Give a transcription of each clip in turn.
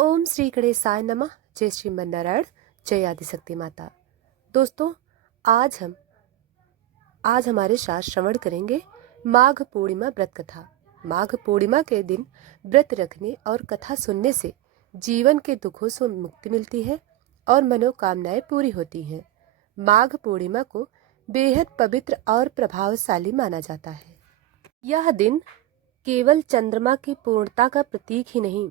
ओम श्री गणेशाय नमः। जय श्रीमन नारायण, जय आदिशक्ति माता। दोस्तों, आज हमारे शास्त्र श्रवण करेंगे माघ पूर्णिमा व्रत कथा। माघ पूर्णिमा के दिन व्रत रखने और कथा सुनने से जीवन के दुखों से मुक्ति मिलती है और मनोकामनाएं पूरी होती हैं। माघ पूर्णिमा को बेहद पवित्र और प्रभावशाली माना जाता है। यह दिन केवल चंद्रमा की पूर्णता का प्रतीक ही नहीं,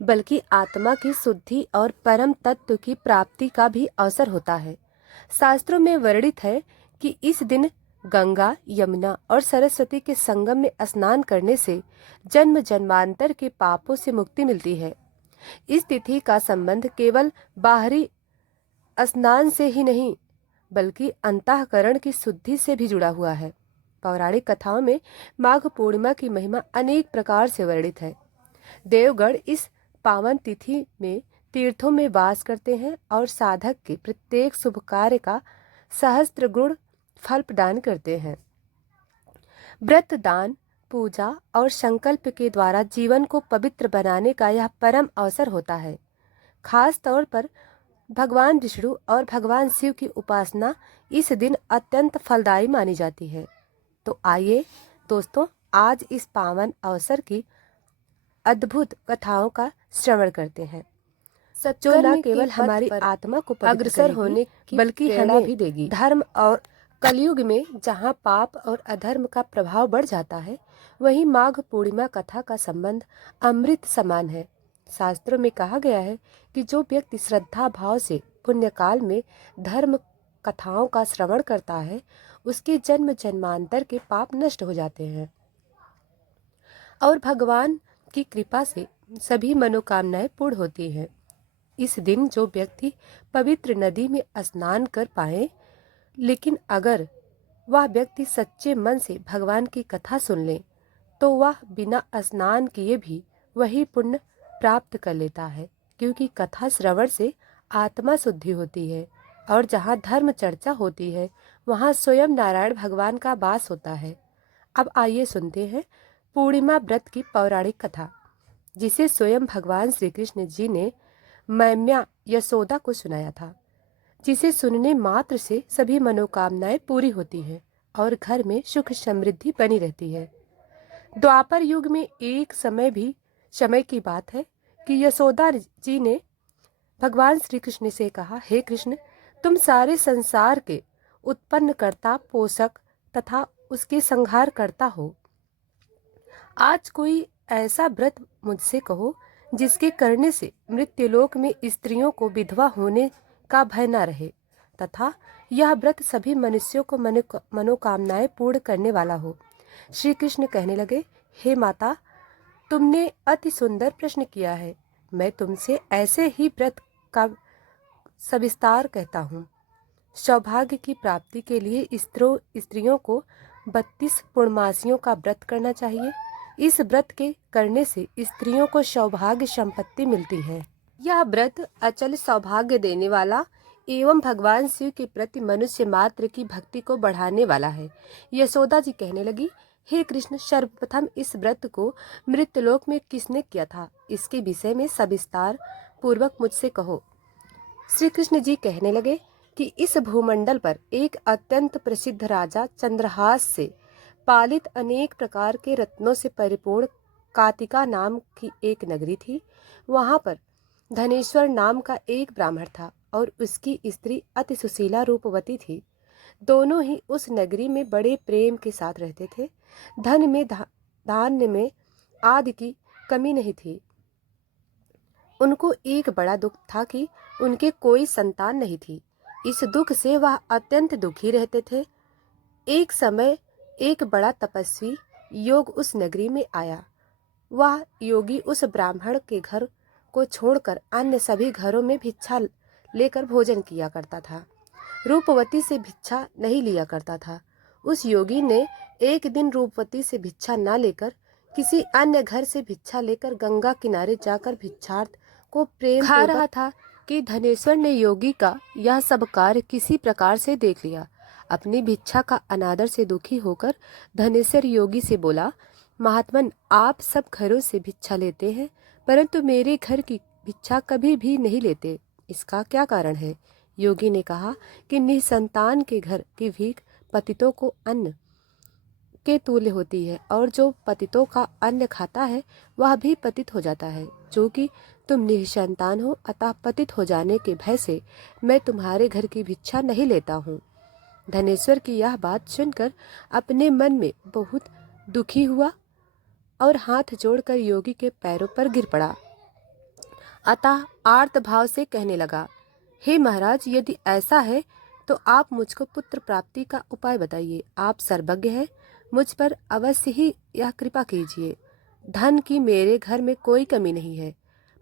बल्कि आत्मा की शुद्धि और परम तत्व की प्राप्ति का भी अवसर होता है। शास्त्रों में वर्णित है कि इस दिन गंगा, यमुना और सरस्वती के संगम में स्नान करने से जन्म जन्मांतर के पापों से मुक्ति मिलती है। इस तिथि का संबंध केवल बाहरी स्नान से ही नहीं, बल्कि अंतःकरण की शुद्धि से भी जुड़ा हुआ है। पौराणिक कथाओं में माघ पूर्णिमा की महिमा अनेक प्रकार से वर्णित है। देवगण इस पावन तिथि में तीर्थों में वास करते हैं और साधक के प्रत्येक शुभ कार्य का सहस्त्र गुण फल प्रदान करते हैं। व्रत, दान, पूजा और संकल्प के द्वारा जीवन को पवित्र बनाने का यह परम अवसर होता है। खास तौर पर भगवान विष्णु और भगवान शिव की उपासना इस दिन अत्यंत फलदायी मानी जाती है। तो आइए दोस्तों, आज इस पावन अवसर की अद्भुत कथाओं का श्रवण करते हैं, जो न केवल हमारी आत्मा को अग्रसर होने की बल्कि हमें भी देगी। धर्म और कलयुग में जहाँ पाप और अधर्म का प्रभाव बढ़ जाता है, वहीं माघ पूर्णिमा कथा का संबंध अमृत समान है। शास्त्रों में कहा गया है कि जो व्यक्ति श्रद्धा भाव से पुण्यकाल में धर्म कथाओं का श्रवण करता है, उसके जन्म जन्मांतर के पाप नष्ट हो जाते हैं और भगवान की कृपा से सभी मनोकामनाएं पूर्ण होती हैं। इस दिन जो व्यक्ति पवित्र नदी में स्नान कर पाए, लेकिन अगर वह व्यक्ति सच्चे मन से भगवान की कथा सुन ले, तो वह बिना स्नान किए भी वही पुण्य प्राप्त कर लेता है, क्योंकि कथा श्रवण से आत्मा शुद्धि होती है और जहाँ धर्म चर्चा होती है, वहाँ स्वयं नारायण भगवान का वास होता है। अब आइए सुनते हैं पूर्णिमा व्रत की पौराणिक कथा, जिसे स्वयं भगवान श्री कृष्ण जी ने मैया यशोदा को सुनाया था, जिसे सुनने मात्र से सभी मनोकामनाएं पूरी होती हैं और घर में सुख समृद्धि बनी रहती है। द्वापर युग में एक समय की बात है कि यशोदा जी ने भगवान श्री कृष्ण से कहा, हे कृष्ण, तुम सारे संसार के उत्पन्नकर्ता, पोषक तथा उसके संहार करता हो। आज कोई ऐसा व्रत मुझसे कहो जिसके करने से मृत्युलोक में स्त्रियों को विधवा होने का भय न रहे, तथा यह व्रत सभी मनुष्यों को मनोकामनाएं पूर्ण करने वाला हो। श्री कृष्ण कहने लगे, हे माता, तुमने अति सुंदर प्रश्न किया है। मैं तुमसे ऐसे ही व्रत का सविस्तार कहता हूँ। सौभाग्य की प्राप्ति के लिए स्त्रियों को 32 पूर्णमासियों का व्रत करना चाहिए। इस व्रत के करने से स्त्रियों को सौभाग्य संपत्ति मिलती है। यह व्रत अचल सौभाग्य देने वाला एवं भगवान शिव के प्रति मनुष्य मात्र की भक्ति को बढ़ाने वाला है। यशोदा जी कहने लगी, हे कृष्ण, सर्वप्रथम इस व्रत को मृत्युलोक में किसने किया था, इसके विषय में सविस्तार पूर्वक मुझसे कहो। श्री कृष्ण जी कहने लगे कि इस भूमंडल पर एक अत्यंत प्रसिद्ध राजा चंद्रहास से पालित अनेक प्रकार के रत्नों से परिपूर्ण कातिका नाम की एक नगरी थी। वहां पर धनेश्वर नाम का एक ब्राह्मण था और उसकी स्त्री अति सुशीला रूपवती थी। दोनों ही उस नगरी में बड़े प्रेम के साथ रहते थे। धन में, धान्य में आदि की कमी नहीं थी। उनको एक बड़ा दुख था कि उनके कोई संतान नहीं थी। इस दुख से वह अत्यंत दुखी रहते थे। एक समय एक बड़ा तपस्वी योग उस नगरी में आया। वह योगी उस ब्राह्मण के घर को छोड़कर अन्य सभी घरों में भिक्षा लेकर भोजन किया करता था। रूपवती से भिक्षा नहीं लिया करता था। उस योगी ने एक दिन रूपवती से भिक्षा न लेकर किसी अन्य घर से भिक्षा लेकर गंगा किनारे जाकर भिक्षार्थ को प्रेम खा रहा था कि धनेश्वर ने योगी का यह सब कार्य किसी प्रकार से देख लिया। अपनी भिक्षा का अनादर से दुखी होकर धनेश्वर योगी से बोला, महात्मन, आप सब घरों से भिक्षा लेते हैं, परंतु मेरे घर की भिक्षा कभी भी नहीं लेते, इसका क्या कारण है? योगी ने कहा कि निसंतान के घर की भीख पतितों को अन्न के तुल्य होती है, और जो पतितों का अन्न खाता है वह भी पतित हो जाता है। जो कि तुम निसंतान हो, अतः पतित हो जाने के भय से मैं तुम्हारे घर की भिक्षा नहीं लेता हूँ। धनेश्वर की यह बात सुनकर अपने मन में बहुत दुखी हुआ और हाथ जोड़कर योगी के पैरों पर गिर पड़ा। अतः आर्त भाव से कहने लगा, हे महाराज, यदि ऐसा है तो आप मुझको पुत्र प्राप्ति का उपाय बताइए। आप सर्वज्ञ हैं, मुझ पर अवश्य ही यह कृपा कीजिए। धन की मेरे घर में कोई कमी नहीं है,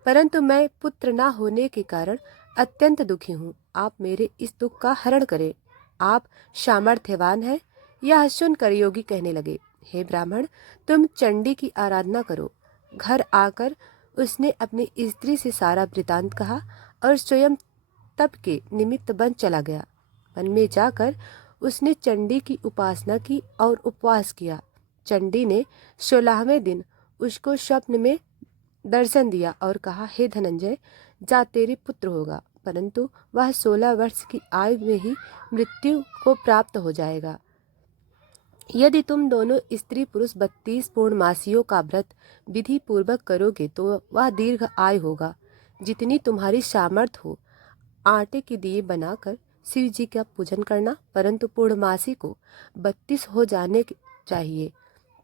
परंतु मैं पुत्र न होने के कारण अत्यंत दुखी हूँ। आप मेरे इस दुख का हरण करें। आप सामर्थ्यवान हैं। यह सुनकर योगी कहने लगे, हे ब्राह्मण, तुम चंडी की आराधना करो। घर आकर उसने अपनी स्त्री से सारा वृतांत कहा और स्वयं तप के निमित्त वन चला गया। वन में जाकर उसने चंडी की उपासना की और उपवास किया। चंडी ने 16वें दिन उसको स्वप्न में दर्शन दिया और कहा, हे धनंजय, जा तेरे पुत्र होगा, परंतु वह 16 वर्ष की आयु में ही मृत्यु को प्राप्त हो जाएगा। यदि तुम दोनों स्त्री पुरुष 32 पूर्णमासियों का व्रत विधि पूर्वक करोगे तो वह दीर्घ आयु होगा। जितनी तुम्हारी सामर्थ्य हो आटे के दिए बनाकर शिव जी का पूजन करना, परंतु पूर्णमासी को 32 हो जाने चाहिए।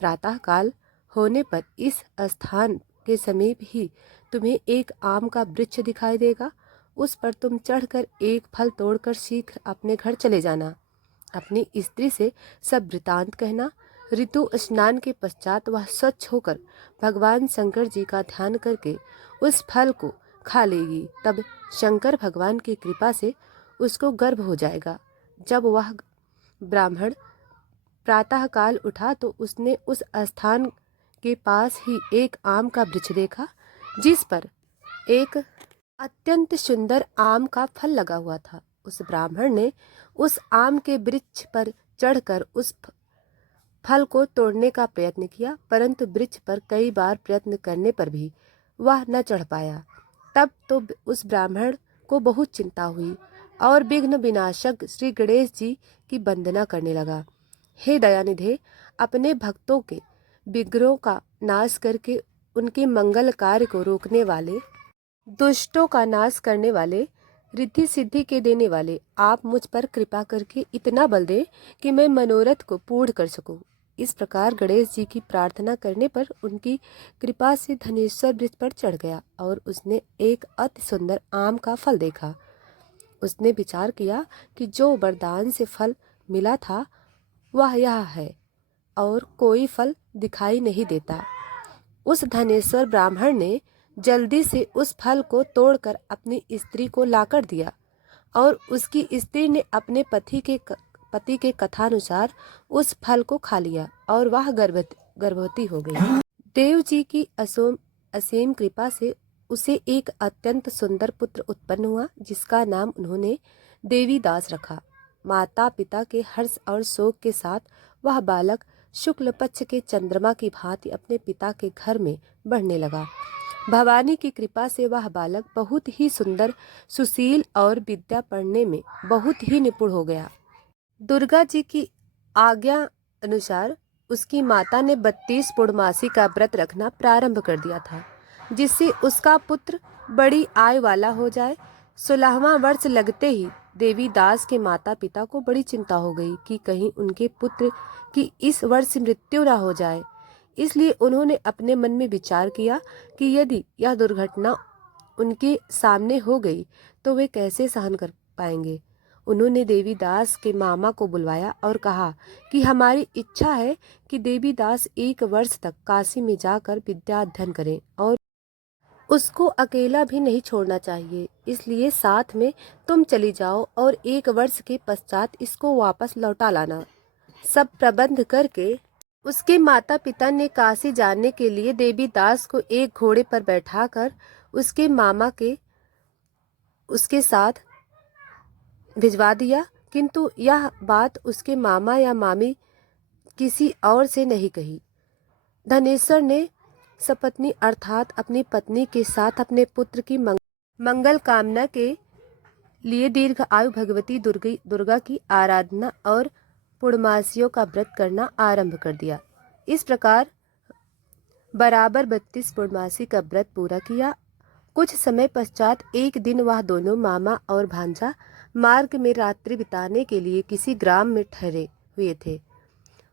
प्रातः काल होने पर इस स्थान के समीप ही तुम्हें एक आम का वृक्ष दिखाई देगा। उस पर तुम चढ़कर एक फल तोड़कर सीख अपने घर चले जाना। अपनी स्त्री से सब वृतांत कहना। ऋतु स्नान के पश्चात वह स्वच्छ होकर भगवान शंकर जी का ध्यान करके उस फल को खा लेगी। तब शंकर भगवान की कृपा से उसको गर्भ हो जाएगा। जब वह ब्राह्मण प्रातः काल उठा तो उसने उस स्थान के पास ही एक आम का वृक्ष देखा, जिस पर एक अत्यंत सुंदर आम का फल लगा हुआ था। उस ब्राह्मण ने उस आम के वृक्ष पर चढ़कर उस फल को तोड़ने का प्रयत्न किया, परंतु वृक्ष पर कई बार प्रयत्न करने पर भी वह न चढ़ पाया। तब तो उस ब्राह्मण को बहुत चिंता हुई और विघ्न विनाशक श्री गणेश जी की वंदना करने लगा। हे दयानिधे, अपने भक्तों के विग्रहों का नाश करके उनके मंगल कार्य को रोकने वाले, दुष्टों का नाश करने वाले, रिद्धि सिद्धि के देने वाले, आप मुझ पर कृपा करके इतना बल दें कि मैं मनोरथ को पूर्ण कर सकूं। इस प्रकार गणेश जी की प्रार्थना करने पर उनकी कृपा से धनेश्वर वृक्ष पर चढ़ गया और उसने एक अति सुंदर आम का फल देखा। उसने विचार किया कि जो वरदान से फल मिला था वह यह है और कोई फल दिखाई नहीं देता। उस धनेश्वर ब्राह्मण ने जल्दी से उस फल को तोड़कर अपनी स्त्री को लाकर दिया और उसकी स्त्री ने अपने पति के कथानुसार उस फल को खा लिया और वह गर्भवती हो गई। देव जी की असीम कृपा से उसे एक अत्यंत सुंदर पुत्र उत्पन्न हुआ, जिसका नाम उन्होंने देवी दास रखा। माता पिता के हर्ष और शोक के साथ वह बालक शुक्ल पक्ष के चंद्रमा की भांति अपने पिता के घर में बढ़ने लगा। भवानी की कृपा से वह बालक बहुत ही सुंदर, सुशील और विद्या पढ़ने में बहुत ही निपुण हो गया। दुर्गा जी की आज्ञा अनुसार उसकी माता ने 32 पूर्णमासी का व्रत रखना प्रारंभ कर दिया था, जिससे उसका पुत्र बड़ी आयु वाला हो जाए। 16वां वर्ष लगते ही देवी दास के माता पिता को बड़ी चिंता हो गई कि कहीं उनके पुत्र की इस वर्ष मृत्यु न हो जाए। इसलिए उन्होंने अपने मन में विचार किया कि यदि यह दुर्घटना उनके सामने हो गई तो वे कैसे सहन कर पाएंगे। उन्होंने देवी दास के मामा को बुलवाया और कहा कि हमारी इच्छा है कि देवी दास 1 वर्ष तक काशी में जाकर विद्या अध्ययन करें और उसको अकेला भी नहीं छोड़ना चाहिए, इसलिए साथ में तुम चली जाओ और 1 वर्ष के पश्चात इसको वापस लौटा लाना। सब प्रबंध करके उसके माता पिता ने काशी जाने के लिए देवी दास को एक घोड़े पर बैठाकर उसके मामा के उसके साथ भिजवा दिया, किंतु यह बात उसके मामा या मामी किसी और से नहीं कही। धनेश्वर ने सपत्नी अर्थात अपनी पत्नी के साथ अपने पुत्र की मंगल कामना के लिए दीर्घ आयु भगवती दुर्गा की आराधना और पूर्णमासियों का व्रत करना आरंभ कर दिया। इस प्रकार बराबर 32 पूर्णमासी का व्रत पूरा किया। कुछ समय पश्चात एक दिन वह दोनों मामा और भांजा मार्ग में रात्रि बिताने के लिए किसी ग्राम में ठहरे हुए थे।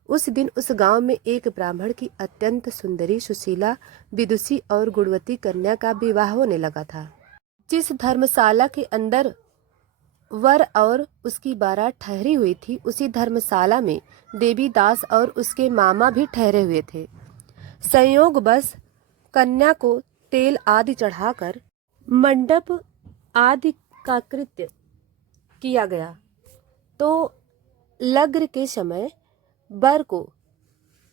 उस दिन उस गांव में एक ब्राह्मण की अत्यंत सुंदरी, सुशीला, विदुषी और गुणवती कन्या का विवाह होने लगा था। जिस धर्मशाला के अंदर वर और उसकी बारात ठहरी हुई थी, उसी धर्मशाला में देवीदास और उसके मामा भी ठहरे हुए थे। संयोग बस कन्या को तेल आदि चढ़ाकर मंडप आदि का कृत्य किया गया तो लग्न के समय वर को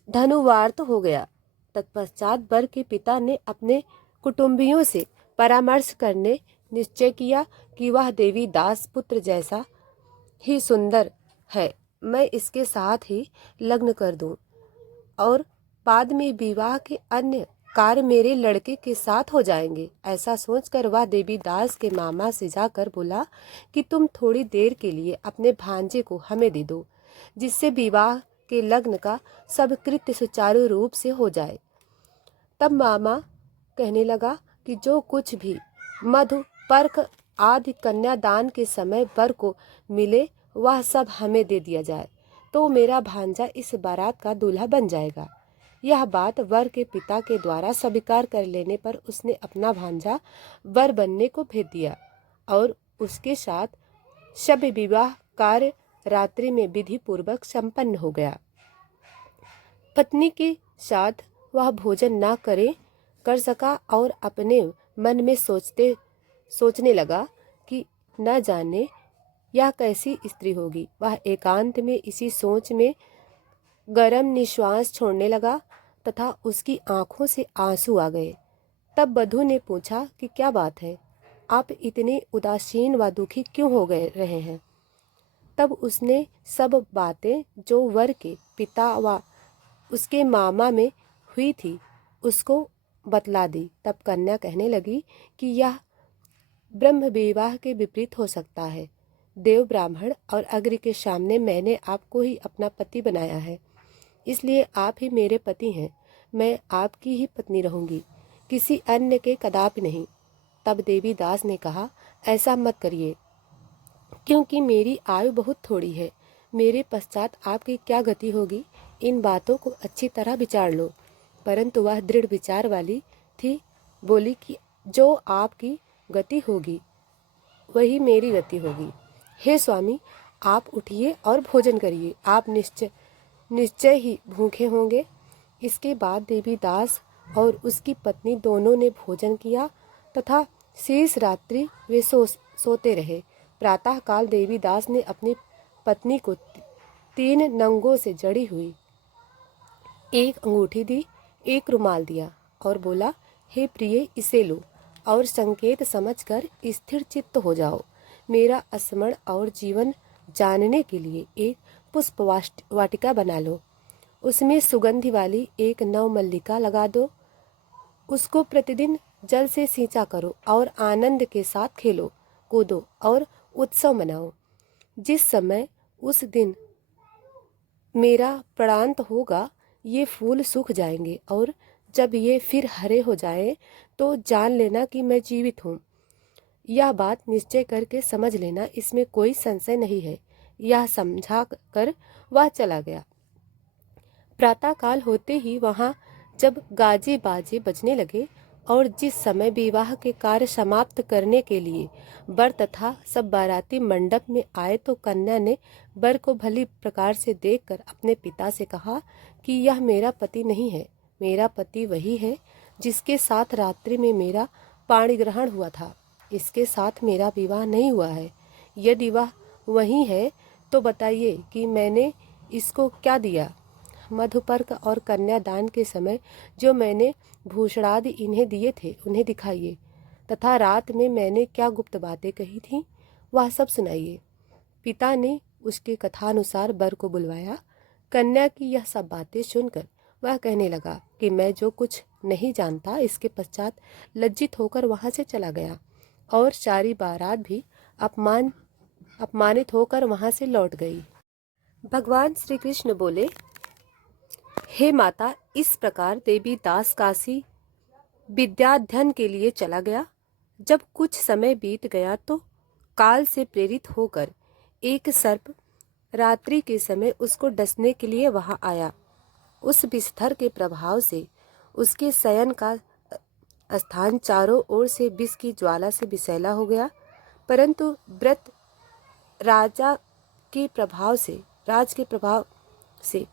धनुवार्त हो गया। तत्पश्चात वर के पिता ने अपने कुटुंबियों से परामर्श करने निश्चय किया कि वह देवीदास पुत्र जैसा ही सुंदर है, मैं इसके साथ ही लग्न कर दूं और बाद में विवाह के अन्य कार्य मेरे लड़के के साथ हो जाएंगे। ऐसा सोचकर वह देवीदास के मामा से जाकर बोला कि तुम थोड़ी देर के लिए अपने भांजे को हमें दे दो, जिससे विवाह के लग्न का सब कृत्य सुचारू रूप से हो जाए। तब मामा कहने लगा कि जो कुछ भी मधु पर्क आदि कन्यादान के समय वर को मिले वह सब हमें दे दिया जाए, तो मेरा भांजा इस बारात का दूल्हा बन जाएगा। यह बात वर के पिता के द्वारा स्वीकार कर लेने पर उसने अपना भांजा वर बनने को भेज दिया और उसके साथ शब विवाह कार्य रात्रि में विधि पूर्वक संपन्न हो गया। पत्नी के साथ वह भोजन न कर सका और अपने मन में सोचने लगा कि न जाने यह कैसी स्त्री होगी। वह एकांत में इसी सोच में गरम निश्वास छोड़ने लगा तथा उसकी आंखों से आंसू आ गए। तब वधू ने पूछा कि क्या बात है, आप इतने उदासीन व दुखी क्यों हो गए रहे हैं। तब उसने सब बातें जो वर के पिता व उसके मामा में हुई थी उसको बतला दी। तब कन्या कहने लगी कि यह ब्रह्म विवाह के विपरीत हो सकता है। देव, ब्राह्मण और अग्नि के सामने मैंने आपको ही अपना पति बनाया है, इसलिए आप ही मेरे पति हैं। मैं आपकी ही पत्नी रहूंगी, किसी अन्य के कदापि नहीं। तब देवीदास ने कहा, ऐसा मत करिए, क्योंकि मेरी आयु बहुत थोड़ी है। मेरे पश्चात आपकी क्या गति होगी, इन बातों को अच्छी तरह विचार लो। परंतु वह दृढ़ विचार वाली थी, बोली कि जो आपकी गति होगी वही मेरी गति होगी। हे स्वामी, आप उठिए और भोजन करिए, आप निश्चय ही भूखे होंगे। इसके बाद देवीदास और उसकी पत्नी दोनों ने भोजन किया तथा शेष रात्रि वे सोते रहे। प्रातःकाल देवीदास ने अपनी पत्नी को 3 नंगों से जड़ी हुई एक अंगूठी दी, एक रुमाल दिया और बोला, हे प्रिय, इसे लो और संकेत समझकर स्थिर चित्त हो जाओ। मेरा स्मरण और जीवन जानने के लिए एक पुष्प वाटिका बना लो, उसमें सुगंधि वाली एक नवमल्लिका लगा दो, उसको प्रतिदिन जल से सींचा करो और आनंद के साथ खेलो, कूदो और उत्सव मनाओ। जिस समय उस दिन मेरा प्राणांत होगा ये फूल सूख जाएंगे और जब ये फिर हरे हो जाए तो जान लेना कि मैं जीवित हूँ। यह बात निश्चय करके समझ लेना, इसमें कोई संशय नहीं है। यह समझा कर वह चला गया। प्रातःकाल होते ही वहाँ जब गाजे बाजे बजने लगे और जिस समय विवाह के कार्य समाप्त करने के लिए वर तथा सब बाराती मंडप में आए तो कन्या ने वर को भली प्रकार से देखकर अपने पिता से कहा कि यह मेरा पति नहीं है, मेरा पति वही है जिसके साथ रात्रि में मेरा पाणी ग्रहण हुआ था। इसके साथ मेरा विवाह नहीं हुआ है। यदि वह वही है तो बताइए कि मैंने इसको क्या दिया। मधुपर्क और कन्यादान के समय जो मैंने भूषणादि इन्हें दिए थे उन्हें दिखाइए, तथा रात में मैंने क्या गुप्त बातें कही थी वह सब सुनाइए। पिता ने उसके कथानुसार वर को बुलवाया। कन्या की यह सब बातें सुनकर वह कहने लगा कि मैं जो कुछ नहीं जानता। इसके पश्चात लज्जित होकर वहाँ से चला गया और सारी बारात भी अपमानित होकर वहाँ से लौट गई। भगवान श्री कृष्ण बोले, हे माता, इस प्रकार देवी दास काशी विद्याध्ययन के लिए चला गया। जब कुछ समय बीत गया तो काल से प्रेरित होकर एक सर्प रात्रि के समय उसको डसने के लिए वहां आया। उस विषधर के प्रभाव से उसके शयन का स्थान चारों ओर से विष की ज्वाला से विषैला हो गया, परंतु व्रत राज के प्रभाव से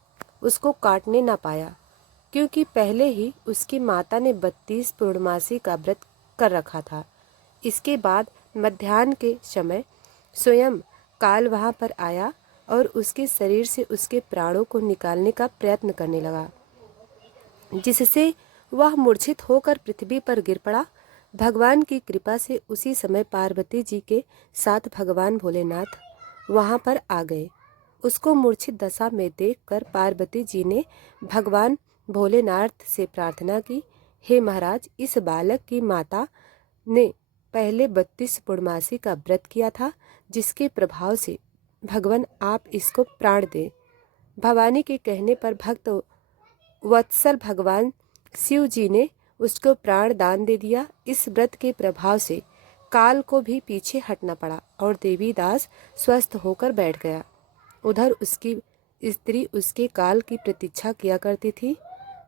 उसको काटने ना पाया, क्योंकि पहले ही उसकी माता ने 32 पूर्णमासी का व्रत कर रखा था। इसके बाद मध्याह्न के समय स्वयं काल वहां पर आया और उसके शरीर से उसके प्राणों को निकालने का प्रयत्न करने लगा, जिससे वह मूर्छित होकर पृथ्वी पर गिर पड़ा। भगवान की कृपा से उसी समय पार्वती जी के साथ भगवान भोलेनाथ वहां पर आ गए। उसको मूर्छित दशा में देखकर पार्वती जी ने भगवान भोलेनाथ से प्रार्थना की, हे महाराज, इस बालक की माता ने पहले 32 पूर्णमासी का व्रत किया था, जिसके प्रभाव से भगवान आप इसको प्राण दें। भवानी के कहने पर भक्त वत्सल भगवान शिव जी ने उसको प्राण दान दे दिया। इस व्रत के प्रभाव से काल को भी पीछे हटना पड़ा और देवी दास स्वस्थ होकर बैठ गया। उधर उसकी स्त्री उसके काल की प्रतीक्षा किया करती थी।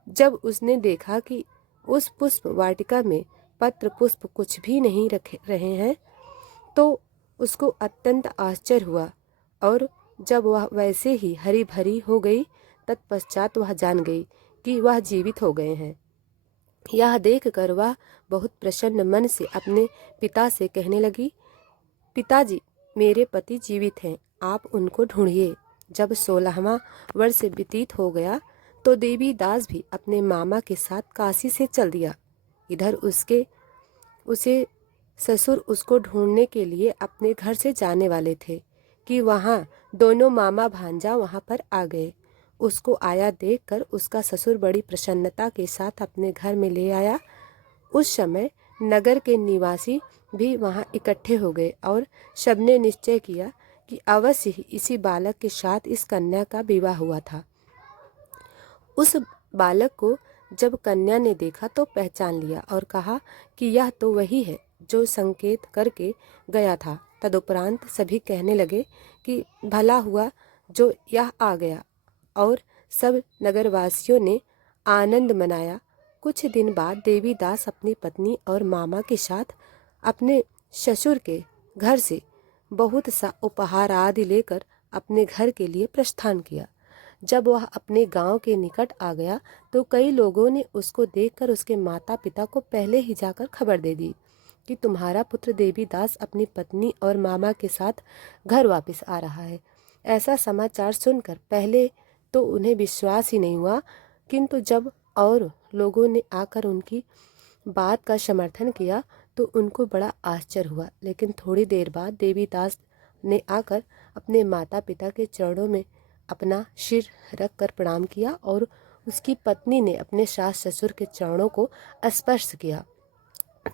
जब उसने देखा कि उस पुष्प वाटिका में पत्र पुष्प कुछ भी नहीं रहे हैं, तो उसको अत्यंत आश्चर्य हुआ और जब वह वैसे ही हरी भरी हो गई, तत्पश्चात वह जान गई कि वह जीवित हो गए हैं। यह देखकर वह बहुत प्रसन्न मन से अपने पिता से कहने लगी, पिताजी, मेरे पति जीवित हैं, आप उनको ढूंढिए। जब 16वां वर्ष व्यतीत हो गया तो देवी दास भी अपने मामा के साथ काशी से चल दिया। इधर उसे ससुर उसको ढूंढने के लिए अपने घर से जाने वाले थे कि वहाँ दोनों मामा भांजा वहाँ पर आ गए। उसको आया देखकर उसका ससुर बड़ी प्रसन्नता के साथ अपने घर में ले आया। उस समय नगर के निवासी भी वहाँ इकट्ठे हो गए और सबने निश्चय किया कि अवश्य ही इसी बालक के साथ इस कन्या का विवाह हुआ था। उस बालक को जब कन्या ने देखा तो पहचान लिया और कहा कि यह तो वही है जो संकेत करके गया था। तदुपरांत सभी कहने लगे कि भला हुआ जो यह आ गया, और सब नगरवासियों ने आनंद मनाया। कुछ दिन बाद देवी दास अपनी पत्नी और मामा के साथ अपने ससुर के घर से बहुत सा उपहार आदि लेकर अपने घर के लिए प्रस्थान किया। जब वह अपने गांव के निकट आ गया तो कई लोगों ने उसको देखकर उसके माता पिता को पहले ही जाकर खबर दे दी कि तुम्हारा पुत्र देवीदास अपनी पत्नी और मामा के साथ घर वापस आ रहा है। ऐसा समाचार सुनकर पहले तो उन्हें विश्वास ही नहीं हुआ, किंतु जब और लोगों ने आकर उनकी बात का समर्थन किया तो उनको बड़ा आश्चर्य हुआ। लेकिन थोड़ी देर बाद देवीदास ने आकर अपने माता पिता के चरणों में अपना सिर रख कर प्रणाम किया और उसकी पत्नी ने अपने सास ससुर के चरणों को स्पर्श किया।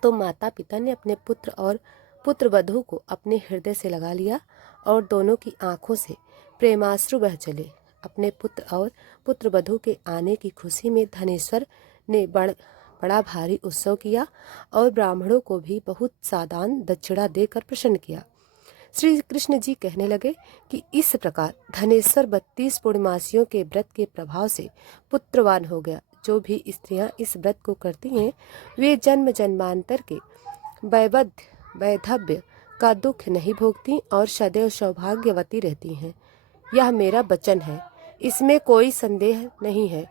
तो माता पिता ने अपने पुत्र और पुत्र वधू को अपने हृदय से लगा लिया और दोनों की आंखों से प्रेमाश्रु बह चले। अपने पुत्र और पुत्र वधू के आने की खुशी में धनेश्वर ने बड़ा भारी उत्सव किया और ब्राह्मणों को भी बहुत सादान दक्षिणा देकर प्रसन्न किया। श्री कृष्ण जी कहने लगे कि इस प्रकार धनेश्वर 32 पूर्णमासियों के व्रत के प्रभाव से पुत्रवान हो गया। जो भी स्त्रियां इस व्रत को करती हैं वे जन्म जन्मांतर के वैधव्य का दुख नहीं भोगती और सदैव सौभाग्यवती रहती हैं। यह मेरा वचन है, इसमें कोई संदेह नहीं है।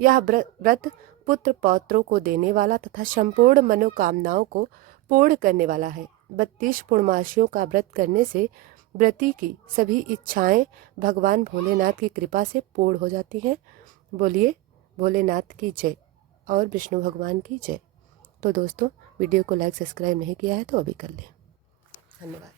यह व्रत पुत्र पौत्रों को देने वाला तथा संपूर्ण मनोकामनाओं को पूर्ण करने वाला है। 32 पूर्णमासियों का व्रत करने से व्रती की सभी इच्छाएं भगवान भोलेनाथ की कृपा से पूर्ण हो जाती हैं। बोलिए भोलेनाथ की जय और विष्णु भगवान की जय। तो दोस्तों, वीडियो को लाइक सब्सक्राइब नहीं किया है तो अभी कर लें। धन्यवाद।